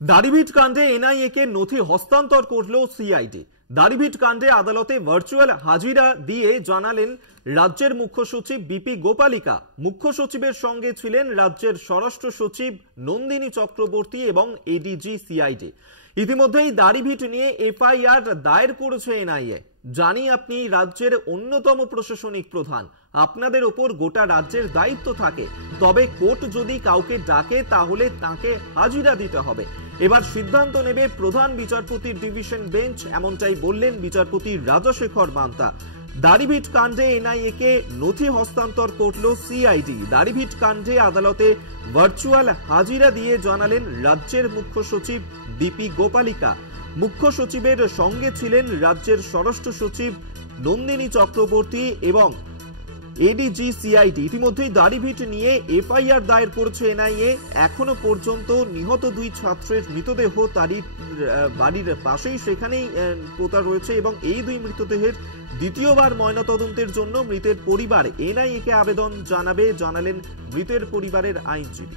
দাড়িভিট কাণ্ডে এনআইএ কে নথি হস্তান্তর করল সিআইডি। দাড়িভিট কাণ্ডে আদালতে ভার্চুয়াল হাজিরা দিয়ে জানালেন রাজ্যের মুখ্য সচিব বিপি গোপালিকা। মুখ্য সচিবের সঙ্গে ছিলেন রাজ্যের স্বরাষ্ট্র সচিব নন্দিনী চক্রবর্তী এবং এডিজি সিআইডি। ইতিমধ্যেই দাড়িভিট নিয়ে এফআইআর দায়ের করেছে এনআইএ। জানি আপনি রাজ্যের অন্যতম প্রশাসনিক প্রধান, আপনাদের ওপর গোটা রাজ্যের দায়িত্ব থাকে, তবে কোর্ট যদি কাউকে ডাকে তাহলে তাকে হাজিরা দিতে হবে। এবার সিদ্ধান্ত নেবে প্রধান বিচারপতির ডিভিশন বেঞ্চ, এমনটাই বললেন বিচারপতি রাজশেখর মান্তা। দাড়িভিট কাণ্ডে এনআইএ কে নথি হস্তান্তর করল সিআইডি। দাড়িভিট কাণ্ডে আদালতে ভার্চুয়াল হাজিরা দিয়ে জানালেন রাজ্যের মুখ্য সচিব বিপি গোপালিকা। মুখ্য সচিবের সঙ্গে ছিলেন রাজ্যের স্বরাষ্ট্র সচিব নন্দিনী চক্রবর্তী এবং এডিজি সিআইডি। ইতিমধ্যেই দাড়িভিট নিয়ে এফআইআর দায়ের করেছে এনআইএ। এখনো পর্যন্ত নিহত দুই ছাত্রের মৃতদেহ তারই বাড়ির পাশেই সেখানেই পোতা রয়েছে এবং এই দুই মৃতদেহের দ্বিতীয়বার ময়নাতদন্তের জন্য মৃতের পরিবার এনআইএ কে আবেদন জানালেন মৃতের পরিবারের আইনজীবী।